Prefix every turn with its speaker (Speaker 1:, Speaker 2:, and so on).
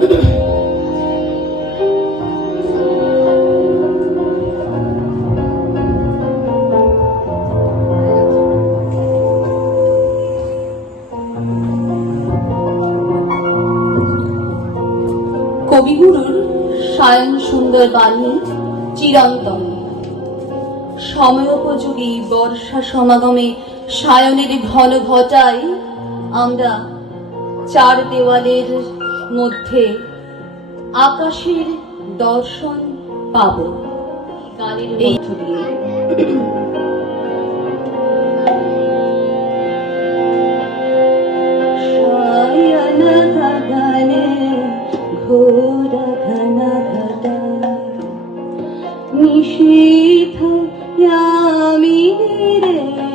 Speaker 1: কবিগুরুর সায়ন সুন্দর বাণী চিরন্তন। সময়োপযোগী বর্ষা সমাগমে সায়নের ঘন ঘটায় আমরা চার দেওয়ালের মধ্যে আকাশের দর্শন পাব। গানের মধ্য দিয়ে। নিষিদ্ধ যামিনী রে